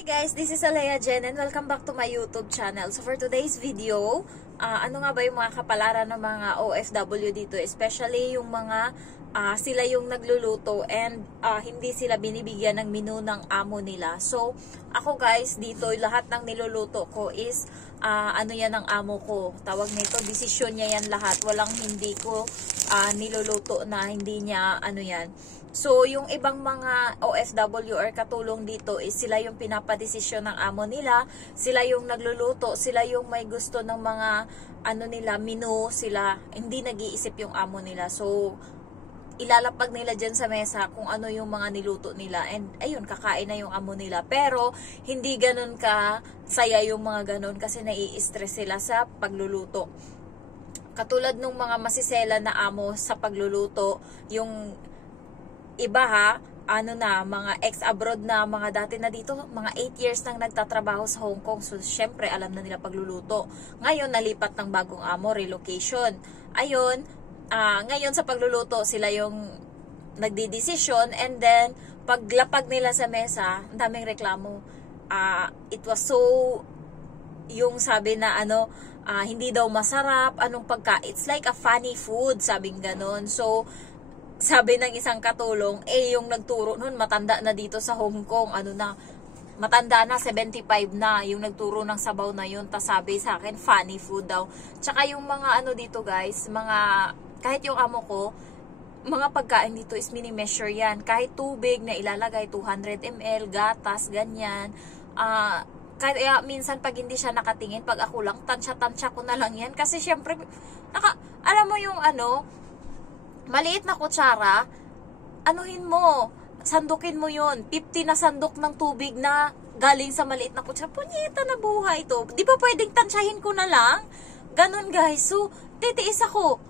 Hi guys, this is Alea Jen and welcome back to my YouTube channel. So for today's video, ano nga ba yung mga kapalaran ng mga OFW dito, especially yung mga sila yung nagluluto and hindi sila binibigyan ng menu ng amo nila. So ako guys, dito lahat ng niluluto ko is ano yan ng amo ko. Tawag nito, desisyon niya yan lahat. Walang hindi ko niluluto na hindi niya ano yan. So, yung ibang mga OFW or katulong dito is sila yung pinapadesisyon ng amo nila, sila yung nagluluto, sila yung may gusto ng mga ano nila, menu, sila hindi nag-iisip yung amo nila. So, ilalapag nila dyan sa mesa kung ano yung mga niluto nila and ayun, kakain na yung amo nila. Pero, hindi ganun ka saya yung mga ganun kasi nai-stress sila sa pagluluto. Katulad nung mga masisela na amo sa pagluluto, yung iba ano na, mga ex-abroad na, mga dati na dito, mga 8 years nang nagtatrabaho sa Hong Kong. So, syempre, alam na nila pagluluto. Ngayon, nalipat ng bagong amo, relocation. Ayun, ngayon sa pagluluto, sila yung nagdidesisyon and then, paglapag nila sa mesa, ang daming reklamo. It was so, yung sabi na ano, hindi daw masarap, anong pagka, it's like a funny food, sabing ganon. So, sabi ng isang katulong, yung nagturo nun, matanda na dito sa Hong Kong, ano na, matanda na, 75 na, yung nagturo ng sabaw na yun, tas sabi sa akin, funny food daw. Tsaka yung mga ano dito guys, mga, kahit yung amo ko, mga pagkain dito is mini-measure yan. Kahit tubig na ilalagay, 200 ml, gatas, ganyan. Kaya minsan pag hindi siya nakatingin, pag ako lang, tansya-tansya ko na lang yan. Kasi syempre, alam mo yung ano, maliit na kutsara, anuhin mo, sandukin mo yun. 50 na sandok ng tubig na galing sa maliit na kutsara. Punyeta na buhay ito. Di ba pwedeng tansyahin ko na lang? Ganon guys. So, titiis ako.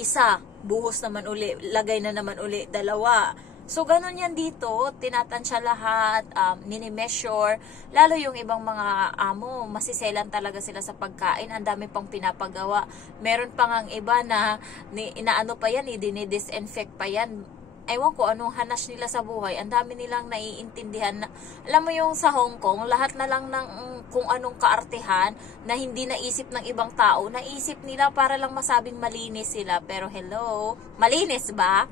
Isa, buhos naman uli, lagay na naman uli, dalawa. So, ganun yan dito, tinatansya lahat, mini-measure, lalo yung ibang mga amo, masiselan talaga sila sa pagkain, ang dami pang pinapagawa. Meron pang ang iba na, inaano pa yan, dinidisinfect pa yan. Ewan ko anong hanas nila sa buhay, ang dami nilang naiintindihan. Alam mo yung sa Hong Kong, lahat na lang ng kung anong kaartehan na hindi naisip ng ibang tao, naisip nila para lang masabing malinis sila. Pero hello, malinis ba?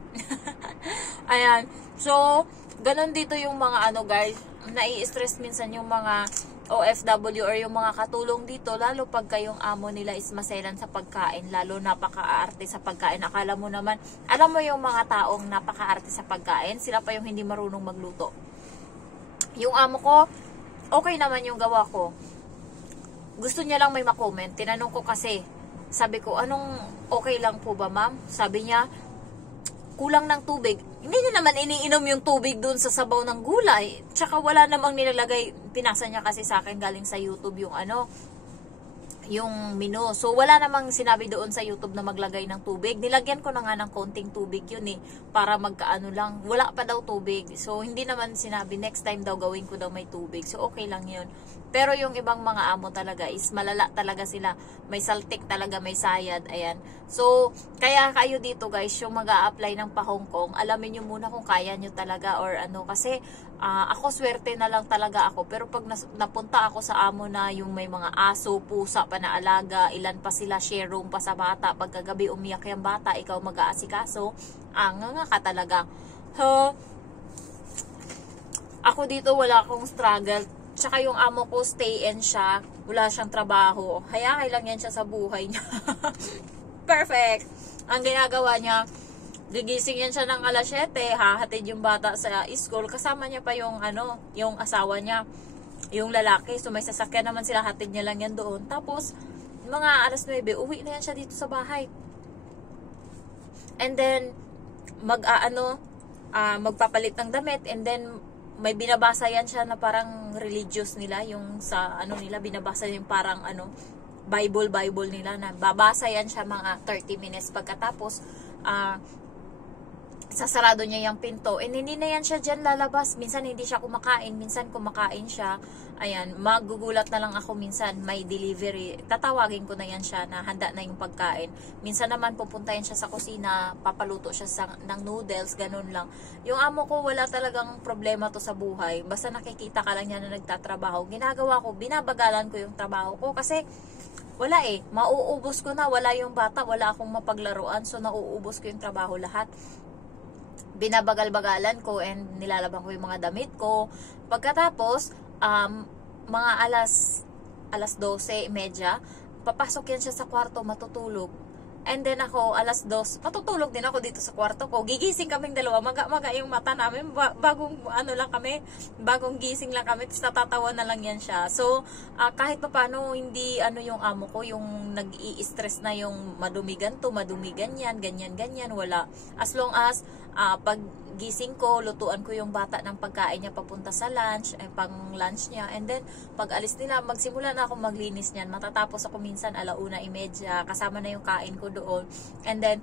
Ayan. So, ganun dito yung mga ano guys, nai-stress minsan yung mga OFW or yung mga katulong dito, lalo pag kayong amo nila is maselan sa pagkain, lalo napaka-arte sa pagkain. Akala mo naman, alam mo yung mga taong napaka-arte sa pagkain, sila pa yung hindi marunong magluto. Yung amo ko, okay naman yung gawa ko. Gusto niya lang may makomment. Tinanong ko kasi, sabi ko, anong okay lang po ba ma'am? Sabi niya, kulang ng tubig. Hindi niya naman iniinom yung tubig dun sa sabaw ng gulay. Tsaka wala namang nilalagay. Pinasa niya kasi sa akin galing sa YouTube yung ano, yung menu. So, wala namang sinabi doon sa YouTube na maglagay ng tubig. Nilagyan ko na nga ng konting tubig yun para magkaano lang. Wala pa daw tubig. So, hindi naman sinabi, next time daw gawin ko daw may tubig. So, okay lang yun. Pero yung ibang mga amo talaga is malala talaga sila. May saltik talaga, may sayad. Ayan. So, kaya kayo dito guys, yung mag-a-apply ng pa-Hong Kong, alamin nyo muna kung kaya nyo talaga or ano. Kasi, ako swerte na lang talaga ako. Pero pag napunta ako sa amo na yung may mga aso, pusa pa na alaga, ilan pa sila, share room pa sa bata, pagkagabi umiyak yung bata, ikaw mag-aasikaso, nga ka talaga. Ako dito wala akong struggle. Tsaka yung amo ko, stay in siya, wala siyang trabaho. Hayakay lang yan siya sa buhay niya. Perfect. Ang ginagawa niya, gigising yan siya ng alas 7, hahatid yung bata sa school, kasama niya pa yung ano, yung asawa niya, yung lalaki. So may sasakyan naman sila, hatid niya lang yan doon. Tapos mga alas 9, uwi na yan siya dito sa bahay. And then magpapalit ng damit, and then may binabasa yan siya na parang religious nila, yung sa ano nila, binabasa yung parang ano, Bible nila, na babasa yan siya mga 30 minutes pagkatapos sasarado niya yung pinto, and hindi na yan siya dyan lalabas. Minsan hindi siya kumakain, minsan kumakain siya. Ayan, magugulat na lang ako minsan, may delivery. Tatawagin ko na yan siya na handa na yung pagkain. Minsan naman pupuntahin siya sa kusina, papaluto siya ng noodles, ganun lang. Yung amo ko, wala talagang problema to sa buhay. Basta nakikita ka lang niya na nagtatrabaho. Ginagawa ko, binabagalan ko yung trabaho ko kasi wala mauubos ko na, wala yung bata, wala akong mapaglaruan, so nauubos ko yung trabaho lahat. Binabagal-bagalan ko and nilalabang ko yung mga damit ko. Pagkatapos, mga alas 12:30, papasok yan siya sa kwarto, matutulog. And then ako, alas 2, matutulog din ako dito sa kwarto ko. Gigising kaming dalawa, maga yung mata namin, bagong gising lang kami, tapos natatawa na lang yan siya. So, kahit pa paano, hindi yung amo ko, yung nag-i-stress na yung madumigan to, madumigan yan, ganyan, wala. As long as, pag gising ko, lutuan ko yung bata ng pagkain niya papunta sa lunch, pang lunch niya, and then pag alis nila, magsimula na ako maglinis niyan. Matatapos ako minsan 1:30, kasama na yung kain ko doon, and then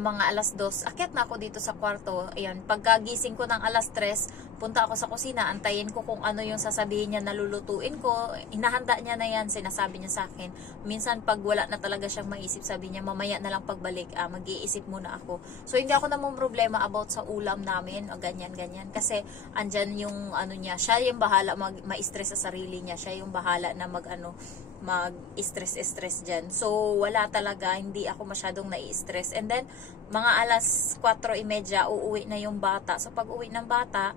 mga alas 2, akyat na ako dito sa kwarto. Ayun, pagkagising ko ng alas 3, punta ako sa kusina, antayin ko kung ano yung sasabihin niya na lulutuin ko. Inahanda niya na yan, sinasabi niya sa akin. Minsan pag wala na talaga siyang maisip, sabi niya, mamaya na lang pagbalik, mag-iisip muna ako. So hindi ako namang problema about sa ulam namin, o ganyan. Kasi andyan yung niya, siya yung bahala ma-stress sa sarili niya. Siya yung bahala na mag-stress dyan. So, wala talaga, hindi ako masyadong nai-stress. And then, mga alas 4:30, uuwi na yung bata. So, pag uwi ng bata,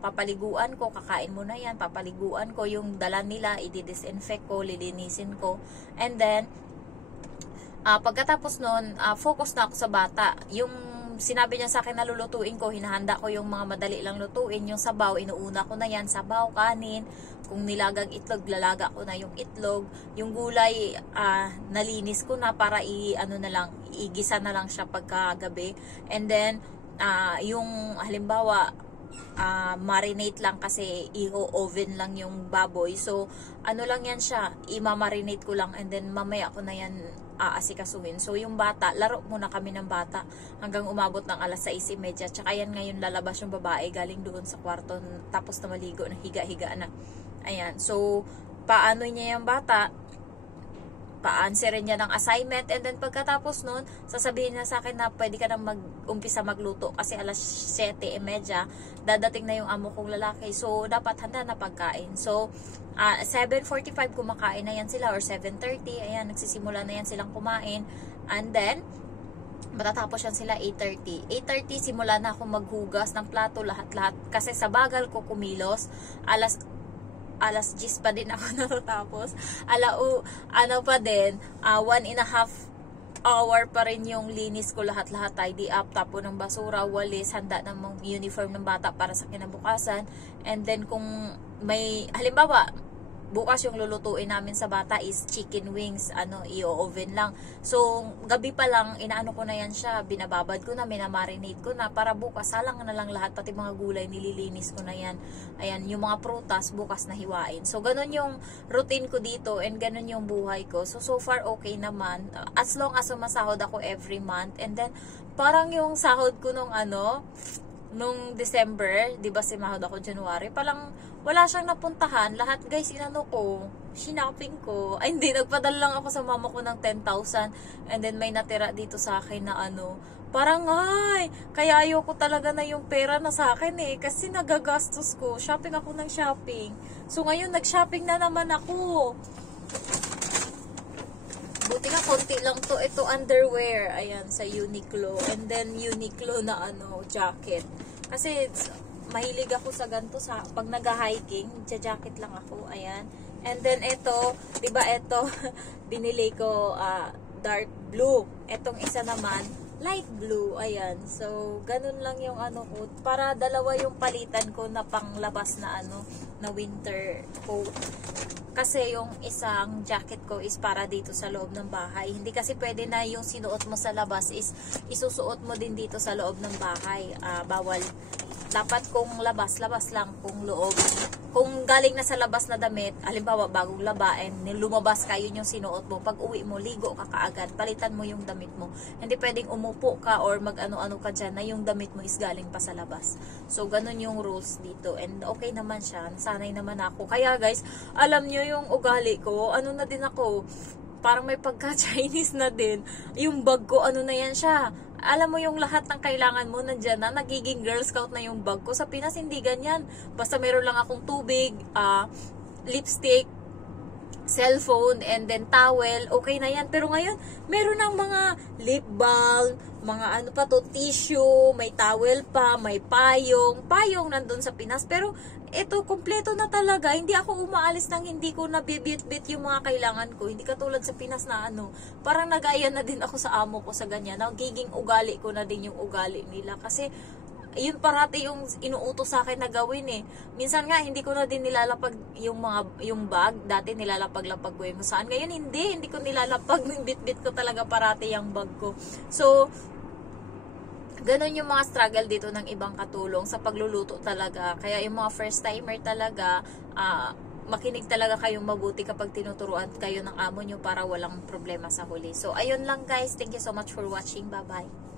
papaliguan ko, kakain muna yan, papaliguan ko yung dala nila, i-disinfect ko, lilinisin ko. And then, pagkatapos nun, focus na ako sa bata. Yung sinabi niya sa akin na lulutuin ko, hinahanda ko yung mga madali lang lutuin. Yung sabaw, inuuna ko na yan, sabaw, kanin. Kung nilagang itlog, lalaga ko na yung itlog. Yung gulay, nalinis ko na para igisa na lang siya pagkagabi. And then, yung halimbawa, marinate lang kasi i-oven lang yung baboy. So, lang yan siya, i-marinate ko lang, and then mamaya ko na yan aasikasuhin. So, yung bata, laro muna kami ng bata hanggang umabot ng alas 6:30. Tsaka yan ngayon lalabas yung babae galing doon sa kwarto, tapos na maligo, na higa-higa na. Ayan. So, paano niya yung bata? Pa-answerin niya ng assignment, and then pagkatapos nun, sasabihin niya sa akin na pwede ka nang umpisa magluto kasi alas 7:30 dadating na yung amo kong lalaki. So, dapat handa na pagkain. So, 7:45 kumakain na yan sila, or 7:30, ayan, nagsisimula na yan silang kumain. And then, matatapos yan sila 8:30. 8:30, simula na ako maghugas ng plato, lahat-lahat. Kasi sa bagal ko kumilos, alas 10 pa din ako natatapos. Pa din, 1.5 hour pa rin yung linis ko, lahat-lahat, tidy up, tapo ng basura, walis, handa ng uniform ng bata para sa kinabukasan. And then kung may, halimbawa, bukas yung lulutuin namin sa bata is chicken wings, i-oven lang. So, gabi pa lang, inaano ko na yan siya, binababad ko na, minamarinate ko na, para bukas, salang na lang lahat, pati mga gulay, nililinis ko na yan. Ayan, yung mga prutas, bukas na hiwain. So, ganun yung routine ko dito, and ganun yung buhay ko. So far, okay naman. As long as sumasahod ako every month, and then, parang yung sahod ko nung December, di ba simahod ako January, palang wala siyang napuntahan. Lahat guys, shinoping ko. Ay hindi, nagpadala lang ako sa mama ko ng 10,000, and then may natira dito sa akin na parang kaya ayoko talaga na yung pera na sa akin kasi nagagastos ko. Shopping ako ng shopping. So ngayon, nag-shopping na naman ako. Buti nga, konti lang to. Ito, underwear. Ayan, sa Uniqlo. And then, Uniqlo na jacket. Kasi, mahilig ako sa ganito. Pag nag-hiking, jacket lang ako. Ayan. And then, ito, diba ito, binili ko dark blue. Etong isa naman, light blue. Ayan. So, ganun lang yung ko. Para dalawa yung palitan ko na panglabas na na winter coat. Kasi yung isang jacket ko is para dito sa loob ng bahay. Hindi kasi pwede na yung sinuot mo sa labas is isusuot mo din dito sa loob ng bahay. Bawal. dapat kung labas lang, kung loob. Kung galing na sa labas na damit, halimbawa bagong labain, lumabas ka, yun yung sinuot mo. Pag uwi mo, ligo ka kaagad, palitan mo yung damit mo. Hindi pwedeng umupo ka or mag-ano-ano ka dyan na yung damit mo is galing pa sa labas. So, ganun yung rules dito. And okay naman siya, nasanay naman ako. Kaya guys, alam nyo yung ugali ko, ano na din ako, parang may pagka-Chinese na din. Yung bag ko, ano na yan siya. Alam mo yung lahat ng kailangan mo nandyan na, nagiging Girl Scout na yung bag ko. Sa Pinas, hindi ganyan. Basta meron lang akong tubig, lipstick, cellphone, and then towel, okay na yan. Pero ngayon, meron ng mga lip balm, mga ano pa to, tissue, may towel pa, may payong. Payong nandun sa Pinas. Pero, ito, kompleto na talaga. Hindi ako umaalis nang hindi ko nabibit-bit yung mga kailangan ko. Hindi katulad sa Pinas na ano, parang nagaya na din ako sa amo ko sa ganyan. Nagiging ugali ko na din yung ugali nila. Kasi, yun parati yung inuutos sa akin na gawin eh. Minsan nga hindi ko na din nilalapag yung bag. Dati nilalapag-lapag ko yung saan. Ngayon hindi ko nilalapag, bit-bit ko talaga parati yung bag ko. So ganun yung mga struggle dito ng ibang katulong sa pagluluto talaga. Kaya yung mga first timer talaga, makinig talaga kayong mabuti kapag tinuturuan kayo ng amo nyo para walang problema sa huli. So ayun lang guys, thank you so much for watching. Bye bye.